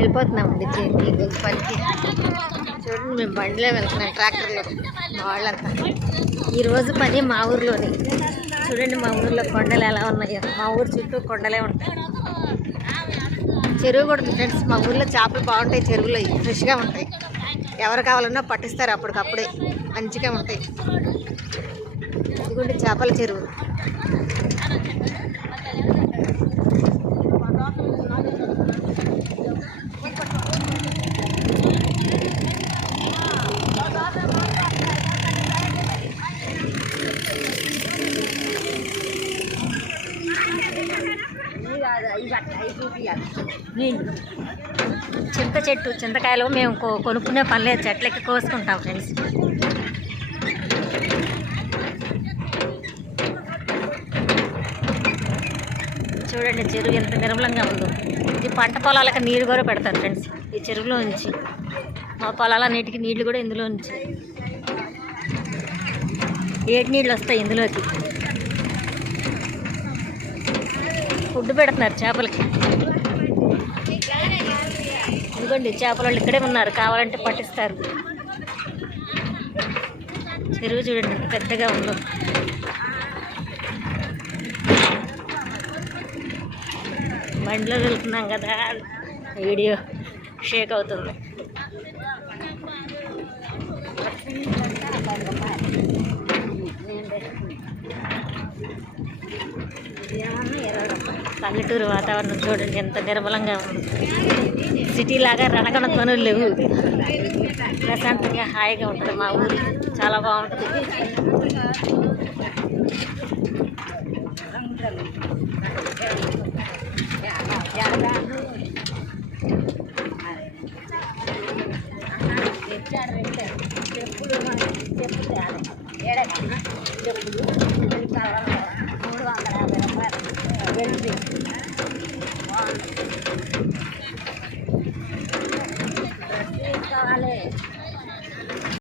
వెళ్ళిపోతున్నామండి journey పనికి. చూడండి మేము బండిలో వెళ్తున్నాం, ట్రాక్టర్లో. మా వాళ్ళంతా ఈరోజు పని మా ఊర్లోని. చూడండి మా ఊర్లో కొండలు ఎలా ఉన్నాయో. మా ఊరు చుట్టూ కొండలే ఉంటాయి. చెరువు కూడా ఫ్రెండ్స్, మా ఊర్లో చేపలు బాగుంటాయి. చెరువులో ఫ్రెష్గా ఉంటాయి. ఎవరు కావాలన్నా పట్టిస్తారు అప్పటికప్పుడే, మంచిగా ఉంటాయి. ఇదిగోండి చేపల చెరువు. చింత చెట్టు, చింతకాయలు మేము కొనుక్కునే పని లేదు, చెట్లకి కోసుకుంటాం ఫ్రెండ్స్. చూడండి చెరువు ఎంత నిర్మలంగా ఉందో. ఇది పంట పొలాలకు నీరు కూడా పెడతారు ఫ్రెండ్స్ ఈ చెరువులో నుంచి. మా పొలాల నీటికి నీళ్లు కూడా ఇందులో నుంచి, ఏటి నీళ్ళు వస్తాయి ఇందులోకి. ఫుడ్ పెడుతున్నారు చేపలకి. ఇదిగోండి చేపల వాళ్ళు ఇక్కడే ఉన్నారు, కావాలంటే పట్టిస్తారు. చెరువు చూడండి పెద్దగా ఉందో. బండిలో వెళ్తున్నాం కదా, వీడియో షేక్ అవుతుంది. పల్లెటూరు వాతావరణం చూడండి ఎంత నిర్మలంగా ఉంది. సిటీ లాగా రణగణ పనులు లేవు, ప్రశాంతంగా హాయిగా ఉంటుంది. మా ఊరు చాలా బాగుంటుంది. చెప్పులు 350 రూపాయలు.